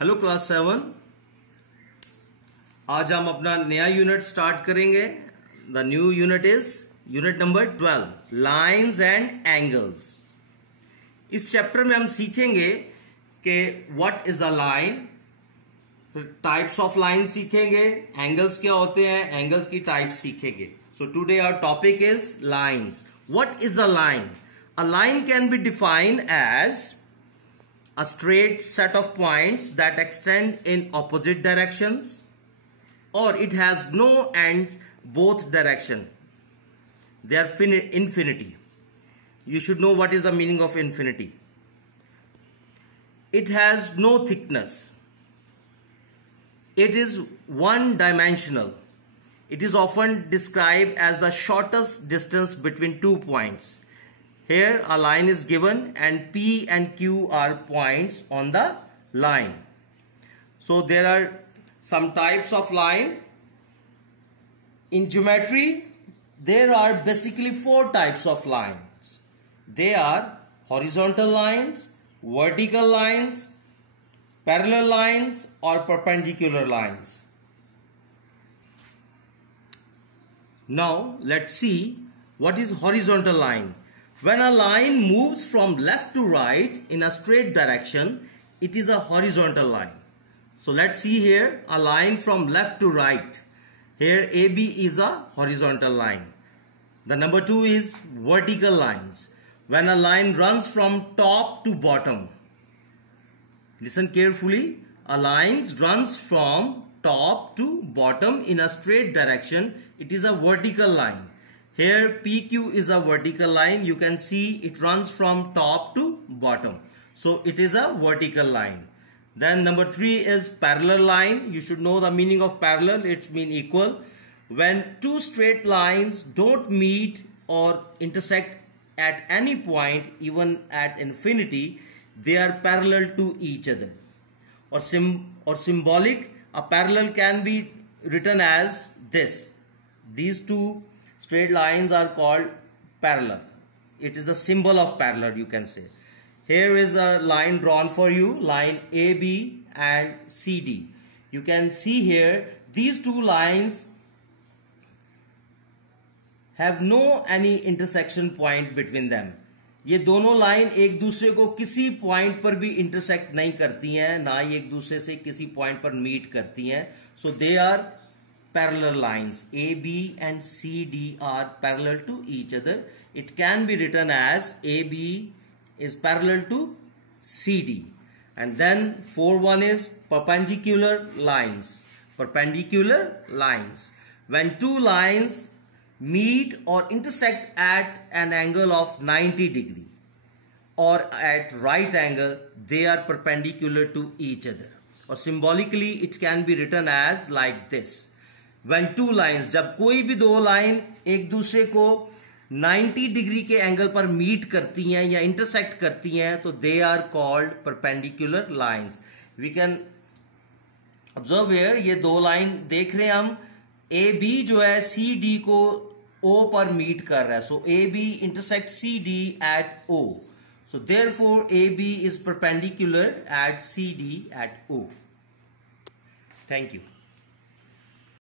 Hello class 7। आज हम अपना नया यूनिट स्टार्ट करेंगे। The new unit is unit number 12, lines and angles. इस चैप्टर में हम सीखेंगे कि what is a line, types of line सीखेंगे, एंगल्स क्या होते हैं, एंगल्स की टाइप्स सीखेंगे। So today our topic is lines. What is a line? A line can be defined as a straight set of points that extend in opposite directions, or it has no ends both direction. They are infinity. You should know what is the meaning of infinity. It has no thickness. It is one dimensional. It is often described as the shortest distance between 2 points. Here a line is given and P and Q are points on the line. So there are some types of line. In geometry, there are basically 4 types of lines. They are horizontal lines, vertical lines, parallel lines or perpendicular lines. Now let's see what is horizontal line. When a line moves from left to right in a straight direction, it is a horizontal line. So let's see here a line from left to right. Here AB is a horizontal line. The number 2 is vertical lines. When a line runs from top to bottom. Listen carefully. A line runs from top to bottom in a straight direction. It is a vertical line. Here PQ is a vertical line. You can see it runs from top to bottom. So it is a vertical line. Then number 3 is parallel line. You should know the meaning of parallel. It means equal. When two straight lines don't meet or intersect at any point, even at infinity, they are parallel to each other. Or symbolic, a parallel can be written as this. These two straight lines are called parallel. It is a symbol of parallel, you can say. Here is a line drawn for you, line AB and CD. You can see here these two lines have no any intersection point between them. ये दोनों line एक दूसरे को किसी point पर भी intersect नहीं करती हैं, ना ही एक दूसरे से किसी पॉइंट पर मीट करती हैं. So they are parallel lines. AB and CD are parallel to each other. It can be written as AB is parallel to CD. And then 4-1 is perpendicular lines. Perpendicular lines. When two lines meet or intersect at an angle of 90 degree or at right angle, they are perpendicular to each other. Or symbolically it can be written as like this. When two lines, जब कोई भी दो line एक दूसरे को 90 degree के angle पर meet करती हैं या इंटरसेक्ट करती हैं, तो they are called perpendicular lines. We can observe here, ये दो लाइन देख रहे हैं हम. ए बी जो है सी डी को ओ पर मीट कर रहा है. So A B intersect C D at O. So therefore A B is perpendicular at C D at O. Thank you.